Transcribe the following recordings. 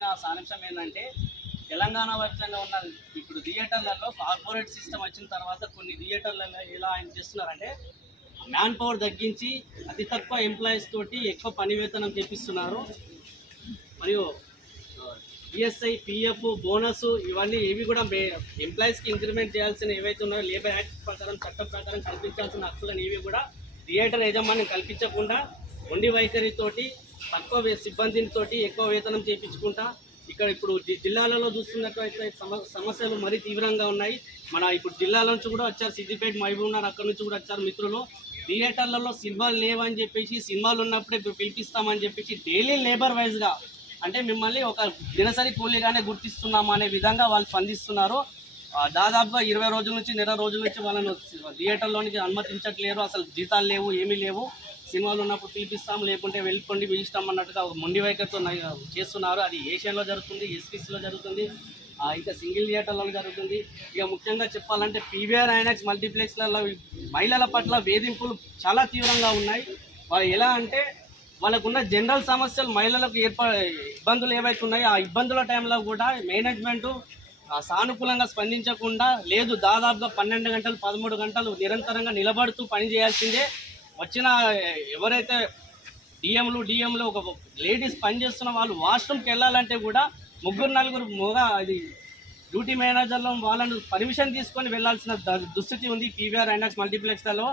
నా సారాంశం ఏంటంటే తెలంగాణ వ్యాప్తంగా ఉన్న ఇప్పుడు థియేటర్లలో కార్పొరేట్ సిస్టమ్ వచ్చిన తర్వాత కొన్ని థియేటర్లలో ఎలా ఆయన చేస్తున్నారంటే మ్యాన్ పవర్ తగ్గించి అతి తక్కువ ఎంప్లాయీస్ తోటి ఎక్కువ పని వేతనం చేపిస్తున్నారు మరియు ఈఎస్ఐ పిఎఫ్ బోనస్ ఇవన్నీ ఇవి కూడా ఎంప్లాయీస్కి ఇంక్రిమెంట్ చేయాల్సిన ఏవైతే ఉన్నాయో లేబర్ యాక్ట్ ప్రకారం చట్టం ప్రకారం కల్పించాల్సిన హక్కులను ఇవి కూడా థియేటర్ యజమాని కల్పించకుండా ఉండి వైఖరితోటి తక్కువ వే- సిబ్బందితోటి ఎక్కువ వేతనం చేయించుకుంటా ఇక్కడ ఇప్పుడు జిల్లాలలో చూస్తున్నట్లయితే సమ- సమస్యలు మరీ తీవ్రంగా ఉన్నాయి. మన ఇప్పుడు జిల్లాల నుంచి కూడా వచ్చారు సిద్దిపేట మహబూబ్నగర్ అక్కడ నుంచి కూడా వచ్చారు మిత్రులు. థియేటర్లలో సినిమాలు లేవని చెప్పేసి సినిమాలు ఉన్నప్పుడే పిలిపిస్తామని చెప్పేసి డైలీ లేబర్ వైజ్గా అంటే మిమ్మల్ని ఒక దినసరి కూలీగానే గుర్తిస్తున్నాము అనే విధంగా వాళ్ళు స్పందిస్తున్నారు. దాదాపుగా ఇరవై రోజుల నుంచి నెల రోజుల నుంచి వాళ్ళను థియేటర్లోనికి అనుమతించట్లేరు. అసలు జీతాలు లేవు ఏమీ లేవు. సినిమాలు ఉన్నప్పుడు పిలిపిస్తాం లేకుంటే వెళ్ళిపోండి పిలుస్తాం అన్నట్టుగా ఒక మొండి వైఖరితో చేస్తున్నారు. అది ఏషియన్లో జరుగుతుంది ఎస్పీసీలో జరుగుతుంది ఆ, ఇంకా సింగిల్ థియేటర్లో జరుగుతుంది. ఇక ముఖ్యంగా చెప్పాలంటే పీవీఆర్ ఐనాక్స్ మల్టీప్లెక్స్లలో మహిళల పట్ల వేధింపులు చాలా తీవ్రంగా ఉన్నాయి. వాళ్ళు ఎలా అంటే వాళ్ళకున్న జనరల్ సమస్యలు మహిళలకు ఏర్ప ఇబ్బందులు ఏవైతే ఉన్నాయో ఆ ఇబ్బందుల టైంలో కూడా మేనేజ్మెంట్ సానుకూలంగా స్పందించకుండా లేదు దాదాపుగా పన్నెండు గంటలు పదమూడు గంటలు నిరంతరంగా నిలబడుతూ పని చేయాల్సిందే. వచ్చిన ఎవరైతే డిఎంలు డిఎంలు ఒక లేడీస్ పనిచేస్తున్న వాళ్ళు వాష్రూమ్కి వెళ్ళాలంటే కూడా ముగ్గురు నలుగురు మొగ అది డ్యూటీ మేనేజర్లో వాళ్ళను పర్మిషన్ తీసుకొని వెళ్ళాల్సిన ద- దుస్థితి ఉంది. PVR INOX మల్టీప్లెక్స్లలో.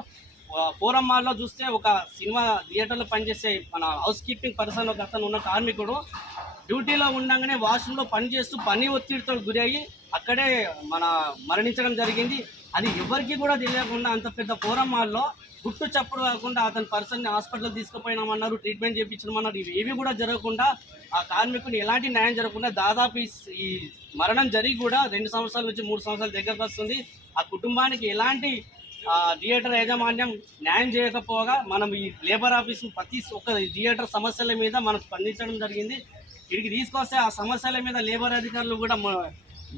ఫోరం మాల్లో చూస్తే ఒక సినిమా థియేటర్లో పనిచేసే మన హౌస్ కీపింగ్ పర్సన్ ఒక అతను ఉన్న కార్మికుడు. డ్యూటీలో ఉండగానే వాష్రూమ్లో పనిచేస్తూ పని ఒత్తిడితో గురయ్యి అక్కడే మన మరణించడం జరిగింది. అది ఎవరికి కూడా తెలియకుండా అంత పెద్ద ఫోరం హాల్లో గుట్టు చప్పుడు కాకుండా అతని పర్సన్ని హాస్పిటల్ తీసుకుపోయినామన్నారు ట్రీట్మెంట్ చేయించమన్నారు ఇవి ఏవి కూడా జరగకుండా ఆ కార్మికుని ఎలాంటి న్యాయం జరగకుండా దాదాపు ఈ మరణం జరిగి కూడా రెండు సంవత్సరాల నుంచి మూడు సంవత్సరాల దగ్గరకు వస్తుంది. ఆ కుటుంబానికి ఎలాంటి థియేటర్ యాజమాన్యం న్యాయం చేయకపోగా మనం ఈ లేబర్ ఆఫీస్ ప్రతి ఒక్క థియేటర్ సమస్యల మీద మనం స్పందించడం జరిగింది. ఇక్కడికి తీసుకొస్తే ఆ సమస్యల మీద లేబర్ అధికారులు కూడా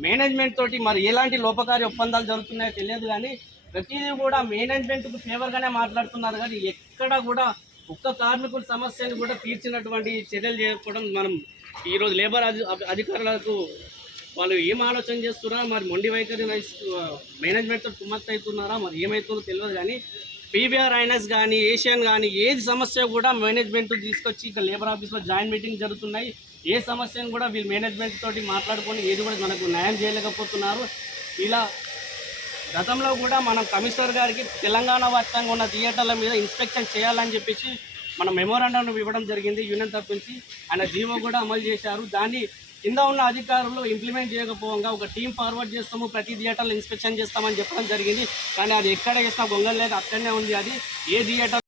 మేనేజ్మెంట్ తోటి మరి ఎలాంటి లోపకారి ఒప్పందాలు జరుగుతున్నాయో తెలియదు కానీ ప్రతిదీ కూడా మేనేజ్మెంట్కు ఫేవర్గానే మాట్లాడుతున్నారు కానీ ఎక్కడ కూడా ఒక్క కార్మికుల సమస్యను కూడా తీర్చినటువంటి చర్యలు చేయకపోవడం మనం ఈరోజు లేబర్ అధి అధికారులకు వాళ్ళు ఏం ఆలోచన చేస్తున్నారా? మరి మొండి వైఖరి మేనేజ్మెంట్తో కుమ్మత్తు అవుతున్నారా? మరి ఏమవుతుందో తెలియదు కానీ పీబీఆర్ ఐనస్ కానీ ఏషియన్ కానీ ఏది సమస్య కూడా మేనేజ్మెంట్ తీసుకొచ్చి ఇక లేబర్ ఆఫీస్లో జాయింట్ మీటింగ్ జరుగుతున్నాయి. ఏ సమస్యను కూడా వీళ్ళు మేనేజ్మెంట్ తోటి మాట్లాడుకొని ఏది కూడా మనకు న్యాయం చేయలేకపోతున్నారు. ఇలా గతంలో కూడా మనం కమిషనర్ గారికి తెలంగాణ వ్యాప్తంగా ఉన్న థియేటర్ల మీద ఇన్స్పెక్షన్ చేయాలని చెప్పేసి మన మెమోరాండం ఇవ్వడం జరిగింది యూనియన్ తరఫుంచి ఆయన జీవో కూడా అమలు చేశారు. దాన్ని కింద ఉన్న అధికారులు ఇంప్లిమెంట్ చేయకపోగా ఒక టీం ఫార్వర్డ్ చేస్తాము ప్రతి థియేటర్లో ఇన్స్పెక్షన్ చేస్తామని చెప్పడం జరిగింది. కానీ అది ఎక్కడ చేసినా గొంగల్ అక్కడనే ఉంది. అది ఏ థియేటర్